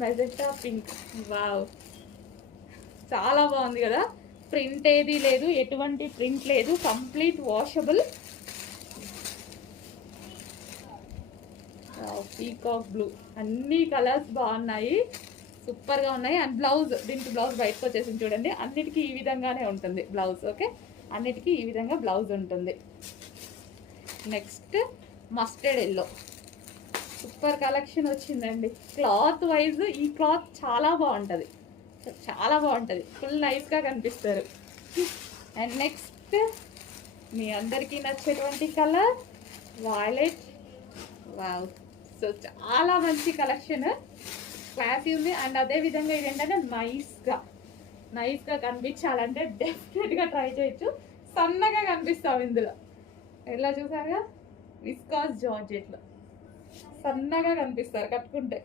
Magenta pink. Wow, చాలా బాగుంది కదా. ప్రింట్ ఏది లేదు, ఎటువంటి ప్రింట్ లేదు, కంప్లీట్ వాషబుల్. పీకాక్ బ్లూ, అన్ని కలర్స్ బాగున్నాయి, సూపర్గా ఉన్నాయి. అండ్ బ్లౌజ్, దీనికి బ్లౌజ్ బయటకు వచ్చేసింది చూడండి. అన్నిటికీ ఈ విధంగానే ఉంటుంది బ్లౌజ్. ఓకే, అన్నిటికీ ఈ విధంగా బ్లౌజ్ ఉంటుంది. Next mustard yellow, super collection వచ్చిందండి. క్లాత్ వైజ్ ఈ క్లాత్ చాలా బాగుంటుంది, చాలా బాగుంటుంది, ఫుల్ నైస్గా కనిపిస్తారు. అండ్ నెక్స్ట్ మీ అందరికీ నచ్చేటువంటి కలర్ వాయిలెట్. వావ్, సో చాలా మంచి కలెక్షన్, క్లాసీ ఉంది. అండ్ అదేవిధంగా ఇది ఏంటంటే నైస్గా కనిపించాలంటే డెఫినెట్గా ట్రై చేయొచ్చు. సన్నగా కనిపిస్తాం ఇందులో, ఎలా చూసారుగా, విస్కాస్ జార్జెట్లో సన్నగా కనిపిస్తారు కట్టుకుంటే.